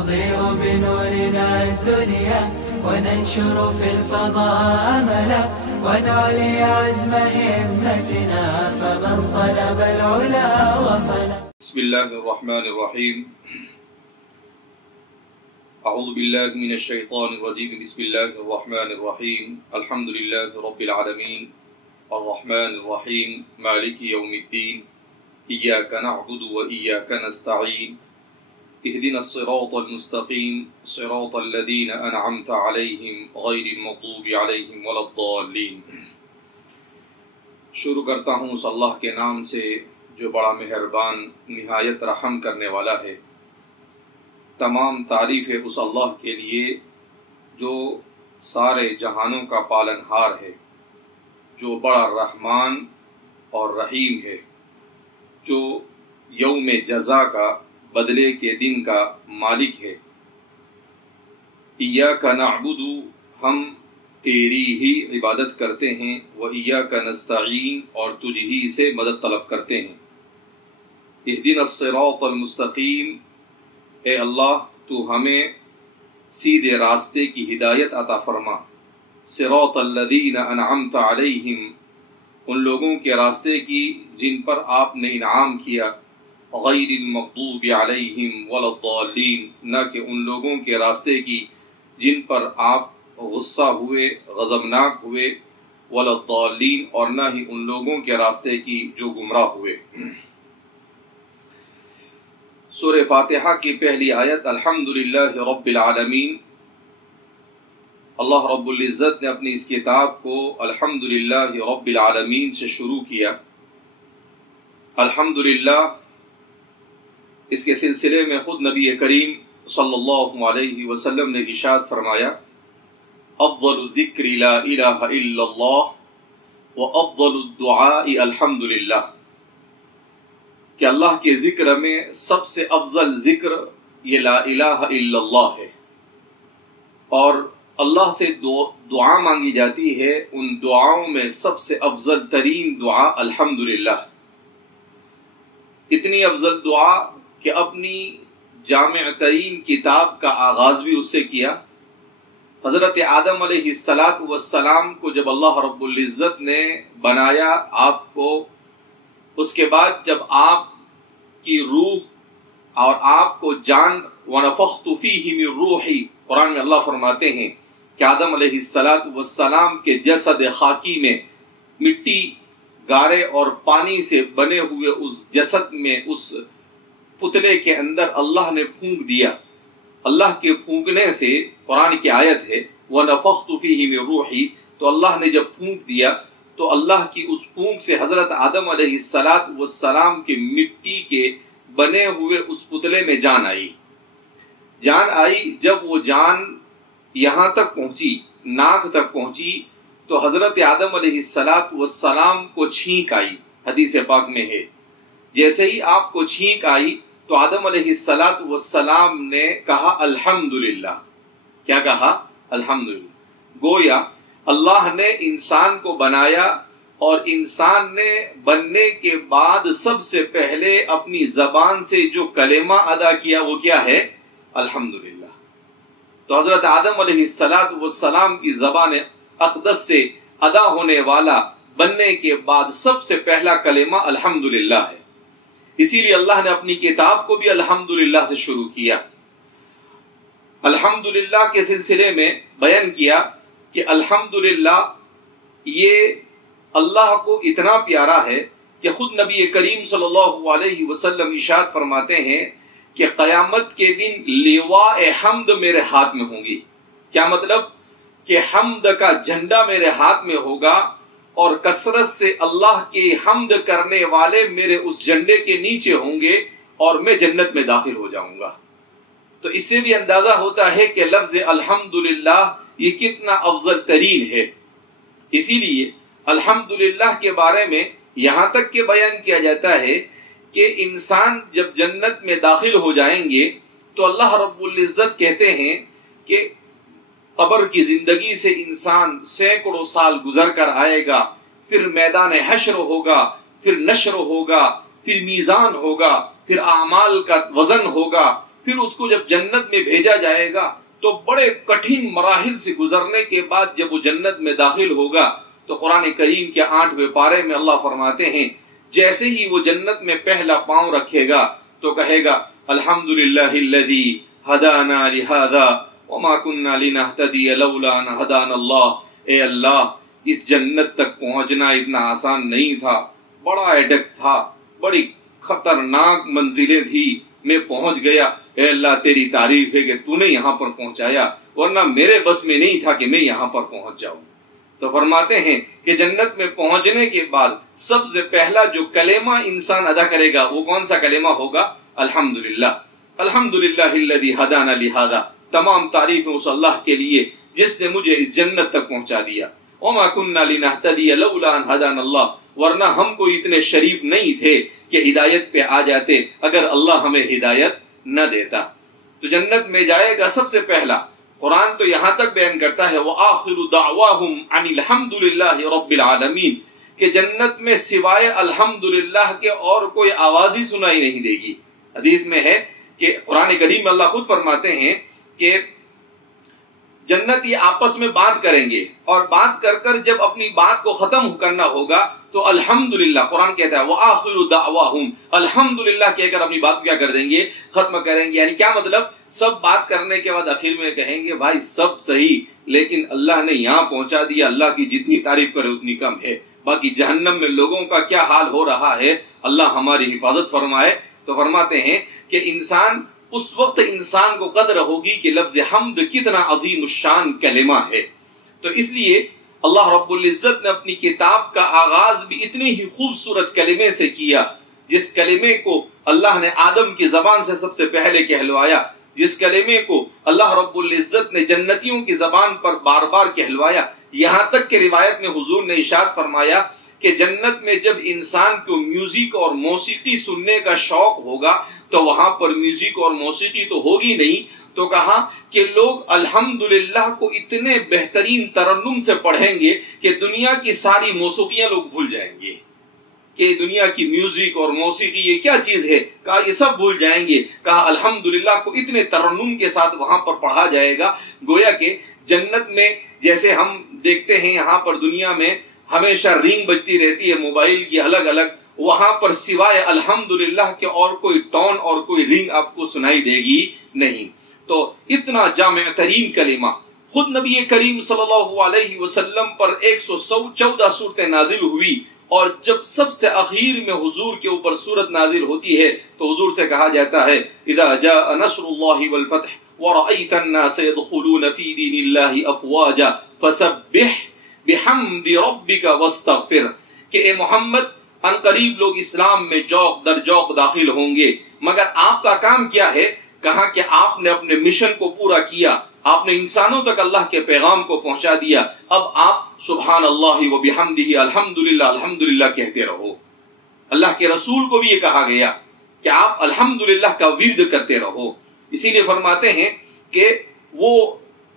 نضيء بنورنا الدنيا وننشر في الفضاء أملا ونعلي عزم همتنا فمن طلب العلا وصل. بسم الله الرحمن الرحيم. أعوذ بالله من الشيطان الرجيم. بسم الله الرحمن الرحيم. الحمد لله رب العالمين الرحمن الرحيم مالك يوم الدين إياك نعبد وإياك نستعين اهدنا الصراط المستقيم صراط الذين أنعمت عليهم غير المغضوب عليهم ولا الضالين. شروع کرتا ہوں اس اللہ کے نام سے جو بڑا مہربان نہایت رحم کرنے والا ہے. تمام تعریف ہے اس اللہ کے لیے جو سارے جہانوں کا پالنہار ہے، جو بڑا رحمان اور رحیم ہے، جو یوم جزا کا بدلے کے دن کا مالک ہے. ایاک نعبد، ہم تیری ہی عبادت کرتے ہیں، وایاک نستعین، اور تجھ ہی سے مدد طلب کرتے ہیں. اہدنا الصراط المستقیم، اے اللہ تو ہمیں سیدھے راستے کی ہدایت عطا فرما. صراط الذین انعمت علیہم، ان لوگوں کے راستے کی جن پر آپ نے انعام کیا. غیر المغضوب علیہم ولا الضالین، نہ کہ ان لوگوں کے راستے کی جن پر آپ غصہ ہوئے، غضبناک ہوئے. ولا الضالین، اور نہ ہی ان لوگوں کے راستے کی جو گمراہ ہوئے. سورہ فاتحہ کی پہلی آیت الحمدللہ رب العالمین. اللہ رب العزت نے اپنی اس کتاب کو الحمدللہ رب العالمین سے شروع کیا. الحمدللہ، اس کے سلسلے میں خود نبی کریم صلی اللہ علیہ وسلم نے ارشاد فرمایا: افضل الذکر لا الہ الا اللہ وافضل الدعاء الحمدللہ، کہ اللہ کے ذکر میں سب سے افضل ذکر یہ لا الہ الا اللہ ہے، اور اللہ سے دعا مانگی جاتی ہے ان دعاؤں میں سب سے افضل ترین دعا الحمدللہ. اتنی افضل دعا کہ اپنی جامع ترین کتاب کا آغاز بھی اس سے کیا. حضرت آدم علیہ السلام کو جب اللہ رب العزت نے بنایا آپ کو، اس کے بعد جب آپ کی روح اور آپ کو جان وَنَفَخْتُ فِيهِ مِن رُوحِي، قرآن میں اللہ فرماتے ہیں کہ آدم علیہ السلام کے جسد خاکی میں، مٹی، گارے اور پانی سے بنے ہوئے اس جسد میں، اس پتلے کے اندر اللہ نے پھونک دیا. اللہ کے پھونکنے سے، قرآن کی آیت ہے وَنَفَخْتُ فِيهِ مِن رُوحِي، تو اللہ نے جب پھونک دیا تو اللہ کی اس پھونک سے حضرت آدم علیہ السلام کے مٹی کے بنے ہوئے اس پتلے میں جان آئی. جب وہ جان یہاں تک پہنچی، ناک تک پہنچی، تو حضرت آدم علیہ السلام کو چھینک آئی. حدیث پاک میں ہے جیسے ہی آپ کو چھینک آئی تو آدم علیہ السلام نے کہا الحمدللہ. کیا کہا؟ الحمدللہ. گویا اللہ نے انسان کو بنایا، اور انسان نے بننے کے بعد سب سے پہلے اپنی زبان سے جو کلمہ ادا کیا وہ کیا ہے؟ الحمدللہ. تو حضرت آدم علیہ السلام کی زبان اقدس سے ادا ہونے والا بننے کے بعد سب سے پہلا کلمہ الحمدللہ ہے. اسی لیے اللہ نے اپنی کتاب کو بھی الحمدللہ سے شروع کیا. الحمدللہ کے سلسلے میں بیان کیا کہ الحمدللہ یہ اللہ کو اتنا پیارا ہے کہ خود نبی کریم صلی اللہ علیہ وسلم ارشاد فرماتے ہیں کہ قیامت کے دن لواء حمد میرے ہاتھ میں ہوں گی. کیا مطلب؟ کہ حمد کا جھنڈا میرے ہاتھ میں ہوگا، اور کثرت سے اللہ کی حمد کرنے والے میرے اس جھنڈے کے نیچے ہوں گے، اور میں جنت میں داخل ہو جاؤں گا. تو اس سے بھی اندازہ ہوتا ہے کہ لفظ الحمدللہ یہ کتنا افضل ترین ہے. اسی لیے الحمدللہ کے بارے میں یہاں تک کہ بیان کیا جاتا ہے کہ انسان جب جنت میں داخل ہو جائیں گے تو اللہ رب العزت کہتے ہیں کہ قبر کی زندگی سے انسان سینکڑوں سال گزر کر آئے گا، پھر میدان حشر ہوگا، پھر نشر ہوگا، پھر میزان ہوگا، پھر اعمال کا وزن ہوگا، پھر اس کو جب جنت میں بھیجا جائے گا تو بڑے کٹھن مراحل سے گزرنے کے بعد جب وہ جنت میں داخل ہوگا تو قرآن کریم کے 8ویں پارے میں اللہ فرماتے ہیں جیسے ہی وہ جنت میں پہلا پاؤں رکھے گا تو کہے گا الحمدللہ الذی ہدانا لہذا وما كنا لنهتدی لولا ان ہدانا اللہ. اے اللہ، اس جنت تک پہنچنا اتنا آسان نہیں تھا، بڑا اڈک تھا، بڑی خطرناک منزلیں تھی، میں پہنچ گیا. اے اللہ تیری تعریف ہے کہ تو نے یہاں پر پہنچایا، ورنہ میرے بس میں نہیں تھا کہ میں یہاں پر پہنچ جاؤں. تو فرماتے ہیں کہ جنت میں پہنچنے کے بعد سب سے پہلا جو کلمہ انسان ادا کرے گا وہ کون سا کلمہ ہوگا؟ الحمدللہ. الحمدللہ الذی ہدانا لہذا، تمام تعریفیں اس اللہ کے لیے جس نے مجھے اس جنت تک پہنچا دیا. وما كنا لنهتدی لولا ان ہدانا اللہ، ورنہ ہم کو اتنے شریف نہیں تھے کہ ہدایت پہ آ جاتے اگر اللہ ہمیں ہدایت نہ دیتا. تو جنت میں جائے گا سب سے پہلا. قرآن تو یہاں تک بیان کرتا ہے وآخر دعواہم ان الحمدللہ رب العالمین، کہ جنت میں سوائے الحمدللہ کے اور کوئی آواز ہی سنائی نہیں دے گی. حدیث میں ہے کہ قرآن کریم میں اللہ خود فرماتے ہیں کہ جنتی آپس میں بات کریں گے اور بات کر کر جب اپنی بات کو ختم کرنا ہوگا تو الحمدللہ، قرآن کہتا ہے وآخر دعواہم، الحمدللہ کہہ کر اپنی بات کیا کر دیں گے؟ ختم کریں گے. یعنی کیا مطلب؟ سب بات کرنے کے بعد آخر میں کہیں گے بھائی سب صحیح، لیکن اللہ نے یہاں پہنچا دیا، اللہ کی جتنی تعریف کرے اتنی کم ہے. باقی جہنم میں لوگوں کا کیا حال ہو رہا ہے، اللہ ہماری حفاظت فرمائے. تو فرماتے ہیں کہ انسان اس وقت انسان کو قدر ہوگی کہ لفظ حمد کتنا عظیم الشان کلمہ ہے. تو اس لیے اللہ رب العزت نے اپنی کتاب کا آغاز بھی اتنی ہی خوبصورت کلمے سے کیا، جس کلمے کو اللہ نے آدم کی زبان سے سب سے پہلے کہلوایا، جس کلمے کو اللہ رب العزت نے جنتیوں کی زبان پر بار بار کہلوایا. یہاں تک کہ روایت میں حضور نے ارشاد فرمایا کہ جنت میں جب انسان کو میوزک اور موسیقی سننے کا شوق ہوگا تو وہاں پر میوزک اور موسیقی تو ہوگی نہیں، تو کہا کہ لوگ الحمدللہ کو اتنے بہترین ترنم سے پڑھیں گے کہ دنیا کی ساری موسیقیاں لوگ بھول جائیں گے کہ دنیا کی میوزک اور موسیقی یہ کیا چیز ہے. کہا یہ سب بھول جائیں گے. کہا الحمدللہ کو اتنے ترنم کے ساتھ وہاں پر پڑھا جائے گا. گویا کہ جنت میں جیسے ہم دیکھتے ہیں یہاں پر دنیا میں ہمیشہ رنگ بجتی رہتی ہے موبائل کی الگ الگ، وہاں پر سوائے الحمدللہ کے اور کوئی ٹون اور کوئی رنگ آپ کو سنائی دے گی نہیں. تو اتنا جامع ترین کلمہ. خود نبی کریم صلی اللہ علیہ وسلم پر 114 صورتیں نازل ہوئی، اور جب سب سے اخیر میں حضور کے اوپر صورت نازل ہوتی ہے تو حضور سے کہا جاتا ہے اذا جاء نصر اللہ والفتح ورأيت الناس يدخلون في دين الله افواجا فسبح بحمد ربك واستغفر، کہ اے محمد ان قریب لوگ اسلام میں جوق در جوق داخل ہوں گے، مگر آپ کا کام کیا ہے؟ کہا کہ آپ نے اپنے مشن کو پورا کیا، آپ نے انسانوں تک اللہ کے پیغام کو پہنچا دیا، اب آپ سبحان اللہ و بحمدہ الحمدللہ الحمدللہ کہتے رہو. اللہ کے رسول کو بھی یہ کہا گیا کہ آپ الحمدللہ کا ورد کرتے رہو. اسی لیے فرماتے ہیں کہ وہ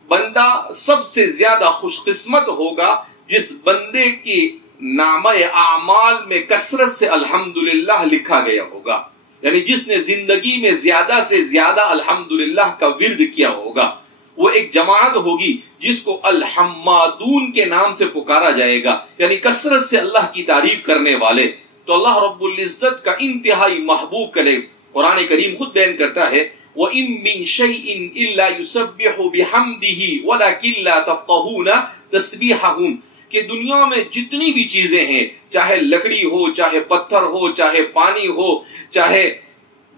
بندہ سب سے زیادہ خوش قسمت ہوگا جس بندے کی نامہ اعمال میں کثرت سے الحمدللہ لکھا گیا ہوگا، یعنی جس نے زندگی میں زیادہ سے زیادہ الحمدللہ کا ورد کیا ہوگا. وہ ایک جماعت ہوگی جس کو الحمادون کے نام سے پکارا جائے گا، یعنی کثرت سے اللہ کی تعریف کرنے والے. تو اللہ رب العزت کا انتہائی محبوب کلام قرآن کریم خود بیان کرتا ہے وَإِن مِّن شَيْءٍ إِلَّا يُسَبِّحُ بِحَمْدِهِ وَلَكِن لَّا تَفْقَهُونَ تَسْبِيحَهُمْ، کہ دنیا میں جتنی بھی چیزیں ہیں، چاہے لکڑی ہو، چاہے پتھر ہو، چاہے پانی ہو، چاہے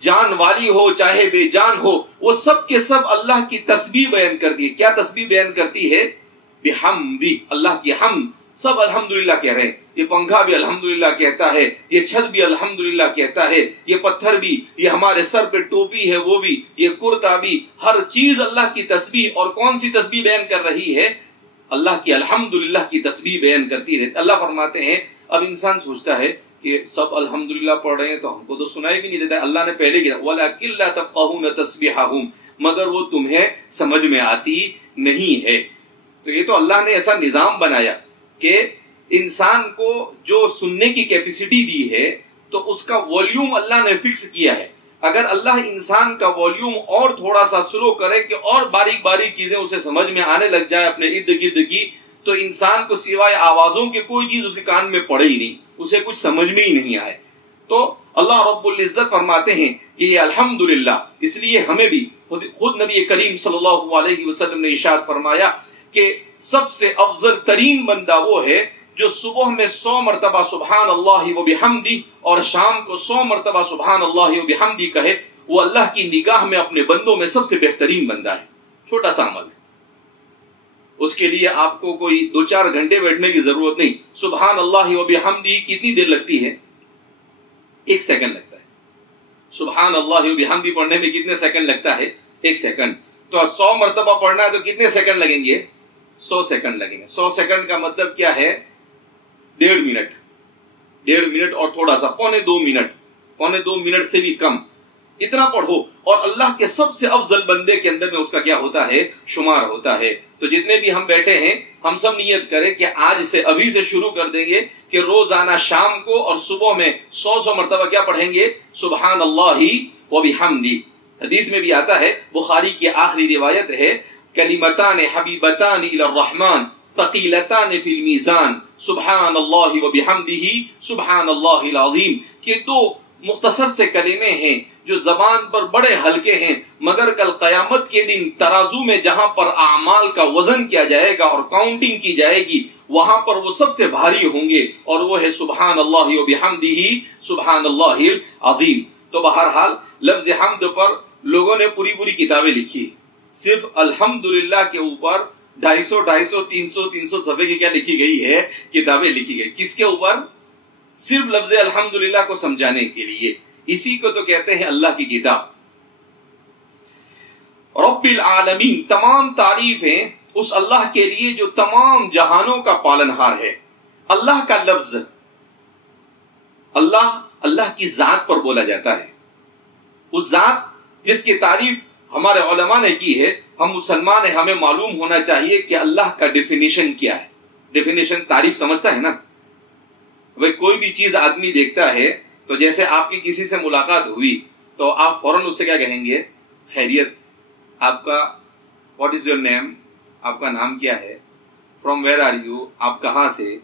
جان والی ہو، چاہے بے جان ہو، وہ سب کے سب اللہ کی تسبیح بیان کرتی ہے. کیا تسبیح بیان کرتی ہے؟ بحمدی، اللہ کی حمد. سب الحمدللہ کہہ رہے ہیں. یہ پنکھا بھی الحمدللہ کہتا ہے، یہ چھت بھی الحمدللہ کہتا ہے، یہ پتھر بھی، یہ ہمارے سر پہ ٹوپی ہے وہ بھی، یہ کرتا بھی، ہر چیز اللہ کی تسبیح. اور کون سی تسبیح بیان کر رہی ہے؟ اللہ کی الحمدللہ کی تسبیح بیان کرتی رہتی. اللہ فرماتے ہیں اب انسان سوچتا ہے کہ سب الحمدللہ پڑھ رہے ہیں تو ہم کو تو سنائی بھی نہیں دیتا. اللہ نے پہلے کہا وَلَكِن لَّا تَفْقَهُونَ تَسْبِيحَهُمْ، مگر وہ تمہیں سمجھ میں آتی نہیں ہے. تو یہ تو اللہ نے ایسا نظام بنایا کہ انسان کو جو سننے کی کیپیسٹی دی ہے تو اس کا والیوم اللہ نے فکس کیا ہے. اگر اللہ انسان کا والیوم اور تھوڑا سا سلو کرے کہ اور باریک باریک چیزیں اسے سمجھ میں آنے لگ جائے اپنے ارد گرد کی، تو انسان کو سوائے آوازوں کے کوئی چیز اس کے کان میں پڑے ہی نہیں، اسے کچھ سمجھ میں ہی نہیں آئے۔ تو اللہ رب العزت فرماتے ہیں کہ یہ الحمدللہ، اس لیے ہمیں بھی خود نبی کریم صلی اللہ علیہ وسلم نے ارشاد فرمایا کہ سب سے افضل ترین بندہ وہ ہے جو صبح میں 100 مرتبہ سبحان اللہ و بحمدی اور شام کو 100 مرتبہ سبحان اللہ و بحمدی کہے، وہ اللہ کی نگاہ میں اپنے بندوں میں سب سے بہترین بندہ ہے۔ چھوٹا سا عمل ہے، اس کے لیے آپ کو کوئی 2-4 گھنٹے بیٹھنے کی ضرورت نہیں۔ سبحان اللہ و بحمدی کتنی دیر لگتی ہے؟ 1 سیکنڈ لگتا ہے۔ سبحان اللہ و بحمدی پڑھنے میں کتنے سیکنڈ لگتا ہے؟ 1 سیکنڈ۔ تو 100 مرتبہ پڑھنا ہے تو کتنے سیکنڈ لگیں گے؟ 100 سیکنڈ لگیں گے۔ 100 سیکنڈ کا مطلب کیا ہے؟ 1.5 منٹ، 1.5 منٹ اور تھوڑا سا، پونے 2 منٹ، پونے 2 منٹ سے بھی کم، اتنا پڑھو، اور اللہ کے سب سے افضل بندے کے اندر میں اس کا کیا ہوتا ہے؟ شمار ہوتا ہے۔ تو جتنے بھی ہم بیٹھے ہیں، ہم سب نیت کریں کہ آج سے، ابھی سے شروع کر دیں گے کہ روزانہ شام کو اور صبح میں 100 مرتبہ کیا پڑھیں گے؟ سبحان اللہ و بحمدی۔ حدیث میں بھی آتا ہے، بخاری کی آخری روایت ہے، کلمتان حبیبتان الی الرحمن ثقیلتان فی المیزان سبحان اللہ و بحمدہ سبحان اللہ العظیم، کہ 2 مختصر سے کلمے ہیں جو زبان پر بڑے ہلکے ہیں، مگر کل قیامت کے دن ترازو میں جہاں پر اعمال کا وزن کیا جائے گا اور کاؤنٹنگ کی جائے گی، وہاں پر وہ سب سے بھاری ہوں گے، اور وہ ہے سبحان اللہ و بحمدہ سبحان اللہ العظیم۔ تو بہرحال لفظ حمد پر لوگوں نے پوری کتابیں لکھی، صرف الحمدللہ کے اوپر 250 300 صفحے کی کیا لکھی گئی ہے؟ کتابیں لکھی گئی۔ کس کے اوپر؟ صرف لفظ الحمدللہ کو سمجھانے کے لیے۔ اسی کو تو کہتے ہیں اللہ کی کتاب۔ رب العالمین، تمام تعریفیں اس اللہ کے لیے جو تمام جہانوں کا پالنہار ہے۔ اللہ کا لفظ اللہ کی ذات پر بولا جاتا ہے، اس ذات جس کی تعریف ہمارے علماء نے کی ہے۔ ہم مسلمان ہیں، ہمیں معلوم ہونا چاہیے کہ اللہ کا ڈیفینیشن کیا ہے۔ ڈیفینیشن تعریف سمجھتا ہے نا؟ بھئی کوئی بھی چیز آدمی دیکھتا ہے، تو جیسے آپ کی کسی سے ملاقات ہوئی تو آپ فوراً اس سے کیا کہیں گے؟ خیریت، آپ کا واٹ از یور نیم، آپ کا نام کیا ہے، فرام ویئر آر یو، آپ کہاں سے،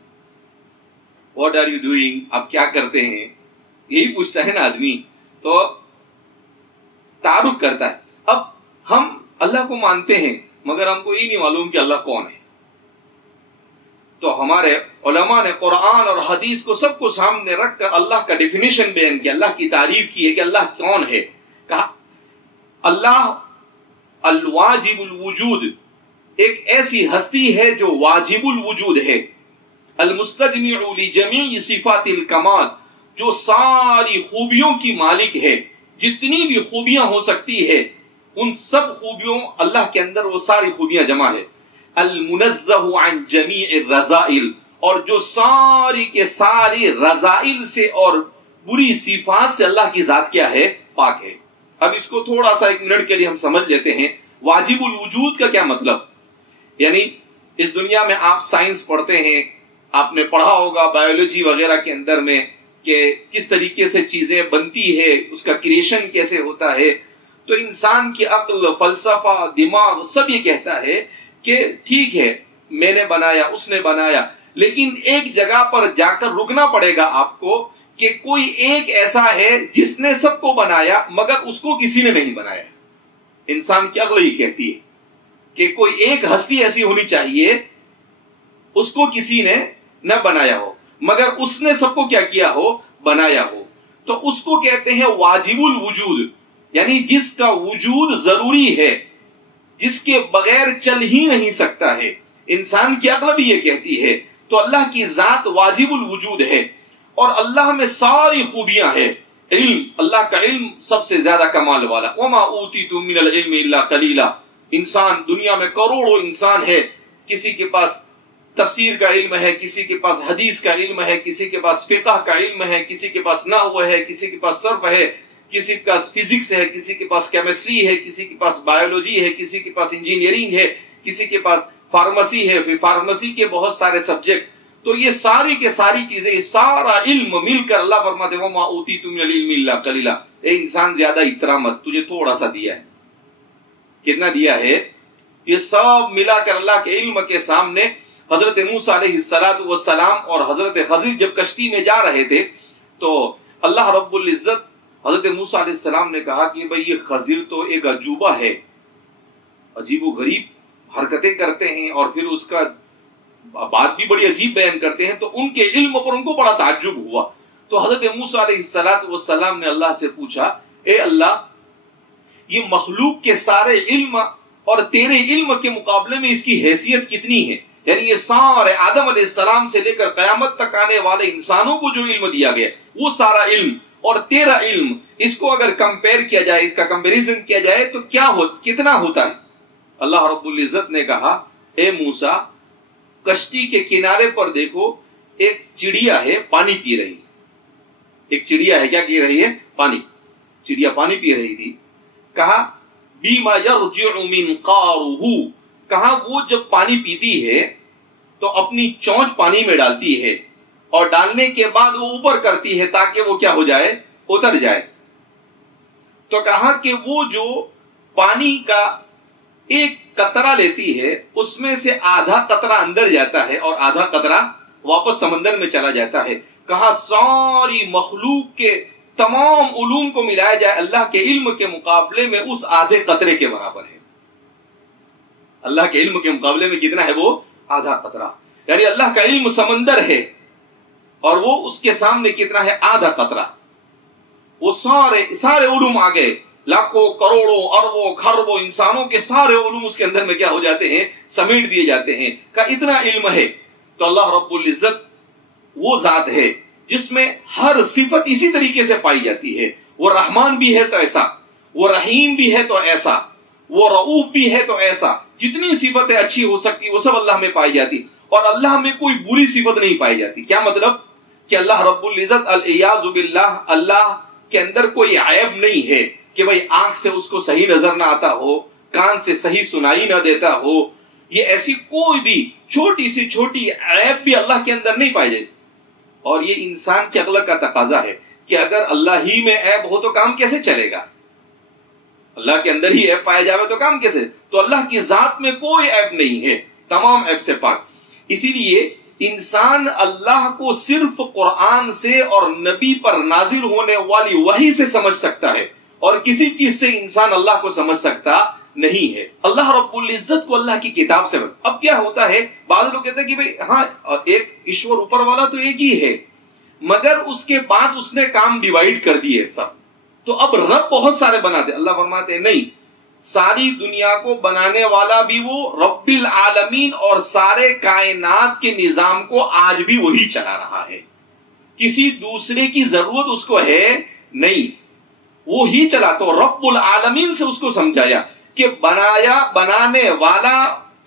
واٹ آر یو ڈوئنگ، آپ کیا کرتے ہیں، یہی پوچھتا ہے نا آدمی، تو تعارف کرتا ہے۔ اب ہم اللہ کو مانتے ہیں مگر ہم کو یہ نہیں معلوم کہ اللہ کون ہے۔ تو ہمارے علماء نے قرآن اور حدیث کو سب کو سامنے رکھ کر اللہ کا ڈیفینیشن بیان کیا، اللہ کی تعریف کی ہے کہ اللہ کون ہے۔ کہا اللہ الواجب الوجود، ایک ایسی ہستی ہے جو واجب الوجود ہے، المستجمع لجمیع صفات الکمال، جو ساری خوبیوں کی مالک ہے، جتنی بھی خوبیاں ہو سکتی ہے ان سب خوبیوں اللہ کے اندر وہ ساری خوبیاں جمع ہے۔ المنزہ عن جمیع الرذائل، اور جو ساری کے ساری رذائل سے اور بری صفات سے اللہ کی ذات کیا ہے؟ پاک ہے۔ اب اس کو تھوڑا سا 1 منٹ کے لیے ہم سمجھ لیتے ہیں۔ واجب الوجود کا کیا مطلب؟ یعنی اس دنیا میں آپ سائنس پڑھتے ہیں، آپ نے پڑھا ہوگا بایولوجی وغیرہ کے اندر میں کہ کس طریقے سے چیزیں بنتی ہے، اس کا کریشن کیسے ہوتا ہے۔ تو انسان کی عقل، فلسفہ، دماغ سب یہ کہتا ہے کہ ٹھیک ہے، میں نے بنایا، اس نے بنایا، لیکن ایک جگہ پر جا کر رکنا پڑے گا آپ کو کہ کوئی ایک ایسا ہے جس نے سب کو بنایا مگر اس کو کسی نے نہیں بنایا۔ انسان کی عقل ہی کہتی ہے کہ کوئی ایک ہستی ایسی ہونی چاہیے اس کو کسی نے نہ بنایا ہو مگر اس نے سب کو کیا کیا ہو؟ بنایا ہو۔ تو اس کو کہتے ہیں واجب الوجود، یعنی جس کا وجود ضروری ہے، جس کے بغیر چل ہی نہیں سکتا ہے۔ انسان کی عقل بھی یہ کہتی ہے۔ تو اللہ کی ذات واجب الوجود ہے، اور اللہ میں ساری خوبیاں ہیں۔ علم، اللہ کا علم سب سے زیادہ کمال والا، وما اوتیتم من العلم الا قلیلا۔ انسان، دنیا میں کروڑوں انسان ہے، کسی کے پاس تفسیر کا علم ہے، کسی کے پاس حدیث کا علم ہے، کسی کے پاس فقہ کا علم ہے، کسی کے پاس نحو ہے، کسی کے پاس صرف ہے، کسی کے پاس فزکس ہے، کسی کے پاس کیمسٹری ہے، کسی کے پاس بایولوجی ہے، کسی کے پاس انجینئرنگ ہے، کسی کے پاس فارمیسی ہے، پھر فارمیسی کے بہت سارے سبجیکٹ۔ تو یہ ساری کے ساری چیزیں، یہ سارا علم مل کر اللہ فرماتے ہیں وما اوتیتم من العلم الا قلیلا، اے انسان زیادہ اترا مت، تجھے تھوڑا سا دیا ہے. کتنا دیا ہے؟ یہ سب ملا کر اللہ کے علم کے سامنے حضرت موسیٰ علیہ السلام اور حضرت خضر جب کشتی میں جا رہے تھے تو اللہ رب العزت حضرت موسیٰ علیہ السلام نے کہا کہ بھئی یہ خضر تو ایک عجوبہ ہے، عجیب و غریب حرکتیں کرتے ہیں اور پھر اس کا بات بھی بڑی عجیب بیان کرتے ہیں. تو ان کے علم پر ان کو بڑا تعجب ہوا. تو حضرت موسیٰ علیہ السلام نے اللہ سے پوچھا، اے اللہ، یہ مخلوق کے سارے علم اور تیرے علم کے مقابلے میں اس کی حیثیت کتنی ہے؟ یعنی یہ سارے آدم علیہ السلام سے لے کر قیامت تک آنے والے انسانوں کو جو علم دیا گیا وہ سارا علم اور تیرا علم، اس کو اگر کمپیر کیا جائے، اس کا کمپیریزن کیا جائے تو کتنا ہوتا ہے؟ اللہ رب العزت نے کہا، اے موسیٰ، کشتی کے کنارے پر دیکھو، ایک چڑیا ہے پانی پی رہی. ایک چڑیا ہے، کیا کی رہی ہے؟ پانی. چڑیا پانی پی رہی تھی. کہا بیما یرجع من قارہ، کہا وہ جب پانی پیتی ہے تو اپنی چونچ پانی میں ڈالتی ہے اور ڈالنے کے بعد وہ اوپر کرتی ہے تاکہ وہ کیا ہو جائے؟ اتر جائے. تو کہا کہ وہ جو پانی کا ایک قطرہ لیتی ہے اس میں سے آدھا قطرہ اندر جاتا ہے اور آدھا قطرہ واپس سمندر میں چلا جاتا ہے. کہا ساری مخلوق کے تمام علوم کو ملایا جائے اللہ کے علم کے مقابلے میں اس آدھے قطرے کے برابر ہے. اللہ کے علم کے مقابلے میں کتنا ہے؟ وہ آدھا قطرہ. یعنی اللہ کا علم سمندر ہے اور وہ اس کے سامنے کتنا ہے؟ آدھا قطرہ. وہ سارے علوم آ گئے، لاکھوں کروڑوں اربوں خربوں انسانوں کے سارے علوم اس کے اندر میں کیا ہو جاتے ہیں؟ سمیٹ دیے جاتے ہیں. کہ اتنا علم ہے. تو اللہ رب العزت وہ ذات ہے جس میں ہر صفت اسی طریقے سے پائی جاتی ہے. وہ رحمان بھی ہے تو ایسا، وہ رحیم بھی ہے تو ایسا، وہ رؤوف بھی ہے تو ایسا. جتنی صفتیں اچھی ہو سکتی وہ سب اللہ میں پائی جاتی اور اللہ میں کوئی بری صفت نہیں پائی جاتی. کیا مطلب؟ کہ اللہ رب العزت العیاذ باللہ، اللہ کے اندر کوئی عیب نہیں ہے کہ بھئی آنکھ سے اس کو صحیح نظر نہ آتا ہو، کان سے صحیح سنائی نہ دیتا ہو. یہ ایسی کوئی بھی چھوٹی سی چھوٹی عیب بھی اللہ کے اندر نہیں پائی جاتی. اور یہ انسان کی عقل کا تقاضا ہے کہ اگر اللہ ہی میں عیب ہو تو کام کیسے چلے گا؟ اللہ کے اندر ہی عیب پایا جاوے تو کام کیسے؟ تو اللہ کی ذات میں کوئی عیب نہیں ہے، تمام عیب سے پاک. اسی لیے انسان اللہ کو صرف قرآن سے اور نبی پر نازل ہونے والی وحی سے سمجھ سکتا ہے اور کسی چیز سے انسان اللہ کو سمجھ سکتا نہیں ہے. اللہ رب العزت کو اللہ کی کتاب سے. اب کیا ہوتا ہے، بعض لوگ کہتے ہیں کہ بھئی ہاں ایک ایشور اوپر والا تو ایک ہی ہے، مگر اس کے بعد اس نے کام ڈیوائیڈ کر دیے سب، تو اب رب بہت سارے بناتے. اللہ فرماتے ہیں نہیں، ساری دنیا کو بنانے والا بھی وہ رب العالمین اور سارے کائنات کے نظام کو آج بھی وہی چلا رہا ہے. کسی دوسرے کی ضرورت اس کو ہے نہیں، وہ ہی چلا. تو رب العالمین سے اس کو سمجھایا کہ بنانے والا،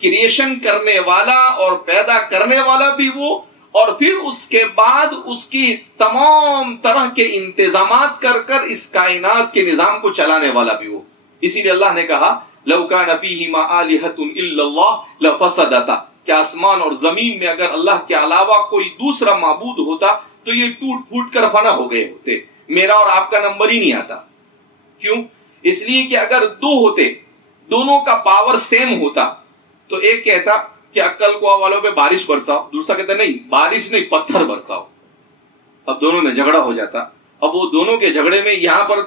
کریشن کرنے والا اور پیدا کرنے والا بھی وہ، اور پھر اس کے بعد اس کی تمام طرح کے انتظامات کر کر اس کائنات کے نظام کو چلانے والا بھی وہ. اسی لیے اللہ نے کہا لَوْ كَانَ فِيهِمَا آلِهَةٌ إِلَّا اللَّهُ لَفَسَدَتَا، کہ آسمان اور زمین میں اگر اللہ کے علاوہ کوئی دوسرا معبود ہوتا تو یہ ٹوٹ پھوٹ کر فنا ہو گئے ہوتے. میرا اور آپ کا نمبر ہی نہیں آتا. کیوں؟ اس لیے کہ اگر دو ہوتے، دونوں کا پاور سیم ہوتا تو ایک کہتا کہ عقل کو والوں پہ بارش برساؤ، دوسرا کہتا نہیں بارش نہیں پتھر برساؤ. اب دونوں میں جھگڑا ہو جاتا. اب وہ دونوں کے جھگڑے میں یہاں پر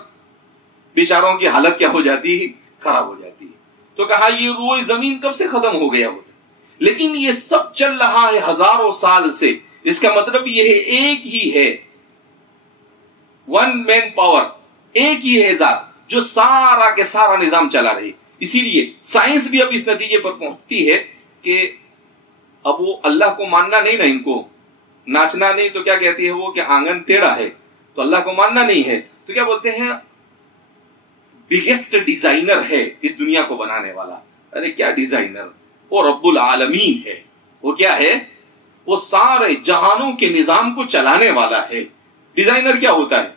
بیچاروں کی حالت کیا ہو جاتی ہے؟ خراب ہو جاتی ہے. تو کہا یہ روئے زمین کب سے ختم ہو گیا ہوتا، لیکن یہ سب چل رہا ہے ہزاروں سال سے. اس کا مطلب یہ ہے ایک ہی ہے، ون مین پاور، ایک ہی ہے ذات جو سارا کے سارا نظام چلا رہی. اسی لیے سائنس بھی اب اس نتیجے پر پہنچتی ہے کہ اب وہ اللہ کو ماننا نہیں نا، ان کو ناچنا نہیں تو کیا کہتی ہے وہ کہ آنگن ٹیڑھا ہے، تو اللہ کو ماننا نہیں ہے تو کیا بولتے ہیں بگیسٹ ڈیزائنر ہے اس دنیا کو بنانے والا. ارے کیا ڈیزائنر؟ وہ رب العالمین ہے. وہ کیا ہے؟ وہ سارے جہانوں کے نظام کو چلانے والا ہے. ڈیزائنر کیا ہوتا ہے؟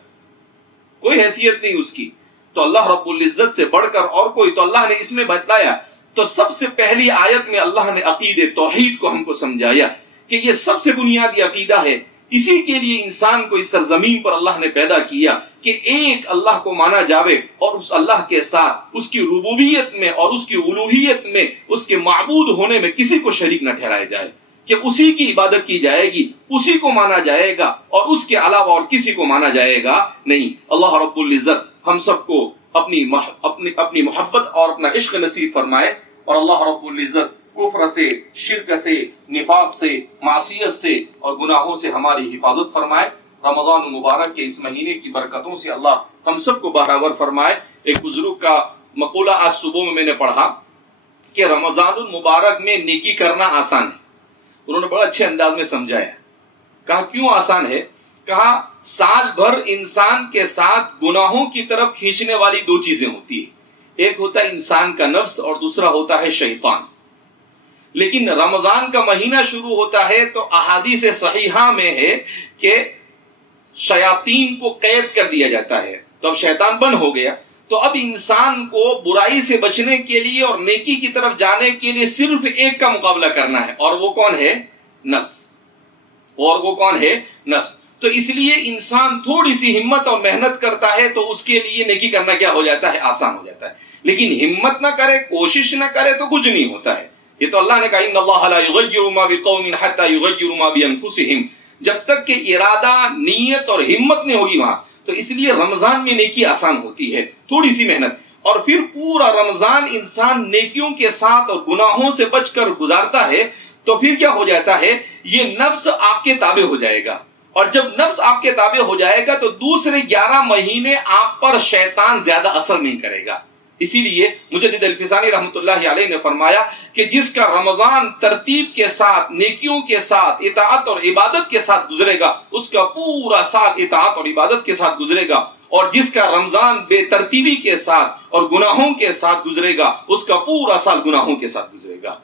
کوئی حیثیت نہیں اس کی. تو اللہ رب العزت سے بڑھ کر اور کوئی، تو اللہ نے اس میں بتلایا. تو سب سے پہلی آیت میں اللہ نے عقید توحید کو ہم کو سمجھایا کہ یہ سب سے بنیادی عقیدہ ہے اسی کے لیے انسان کو اس سرزمین پر اللہ نے پیدا کیا کہ ایک اللہ کو مانا جاوے اور اس اللہ کے ساتھ اس کی ربوبیت میں اور اس کی الوہیت میں اس کے معبود ہونے میں کسی کو شریک نہ ٹھہرایا جائے، کہ اسی کی عبادت کی جائے گی، اسی کو مانا جائے گا اور اس کے علاوہ اور کسی کو مانا جائے گا نہیں۔ اللہ رب العزت ہم سب کو اپنی محبت اور اپنا عشق نصیب فرمائے، اور اللہ رب العزت کفر سے، شرک سے، نفاق سے، معصیت سے اور گناہوں سے ہماری حفاظت فرمائے۔ رمضان المبارک کے اس مہینے کی برکتوں سے اللہ ہم سب کو بہراور فرمائے۔ ایک بزرگ کا مقولہ آج صبح میں نے پڑھا کہ رمضان المبارک میں نیکی کرنا آسان ہے۔ انہوں نے بڑا اچھے انداز میں سمجھایا، کہا کیوں آسان ہے؟ کہا سال بھر انسان کے ساتھ گناہوں کی طرف کھینچنے والی دو چیزیں ہوتی ہیں، ایک ہوتا ہے انسان کا نفس اور دوسرا ہوتا ہے شیطان۔ لیکن رمضان کا مہینہ شروع ہوتا ہے تو احادیث صحیحہ میں ہے کہ شیاطین کو قید کر دیا جاتا ہے، تو اب شیطان بند ہو گیا، تو اب انسان کو برائی سے بچنے کے لیے اور نیکی کی طرف جانے کے لیے صرف ایک کا مقابلہ کرنا ہے، اور وہ کون ہے؟ نفس۔ اور وہ کون ہے؟ نفس۔ تو اس لیے انسان تھوڑی سی ہمت اور محنت کرتا ہے تو اس کے لیے نیکی کرنا کیا ہو جاتا ہے؟ آسان ہو جاتا ہے۔ لیکن ہمت نہ کرے، کوشش نہ کرے تو کچھ نہیں ہوتا ہے۔ یہ تو اللہ نے کہا ان اللہ لا یغیر ما بقوم حتی یغیروا ما بانفسہم، جب تک کہ ارادہ، نیت اور ہمت نہیں ہوگی وہاں، تو اس لیے رمضان میں نیکی آسان ہوتی ہے، تھوڑی سی محنت، اور پھر پورا رمضان انسان نیکیوں کے ساتھ اور گناہوں سے بچ کر گزارتا ہے تو پھر کیا ہو جاتا ہے؟ یہ نفس آپ کے تابع ہو جائے گا، اور جب نفس آپ کے تابع ہو جائے گا تو دوسرے 11 مہینے آپ پر شیطان زیادہ اثر نہیں کرے گا۔ اسی لیے مجدد الفسانی رحمۃ اللہ علیہ نے فرمایا کہ جس کا رمضان ترتیب کے ساتھ، نیکیوں کے ساتھ، اطاعت اور عبادت کے ساتھ گزرے گا، اس کا پورا سال اطاعت اور عبادت کے ساتھ گزرے گا، اور جس کا رمضان بے ترتیبی کے ساتھ اور گناہوں کے ساتھ گزرے گا، اس کا پورا سال گناہوں کے ساتھ گزرے گا۔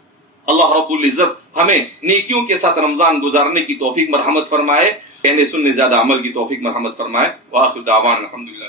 اللہ رب العزت ہمیں نیکیوں کے ساتھ رمضان گزارنے کی توفیق مرحمت فرمائے، کہنے سننے زیادہ عمل کی توفیق مرحمت فرمائے۔ وآخر دعوانا الحمدللہ۔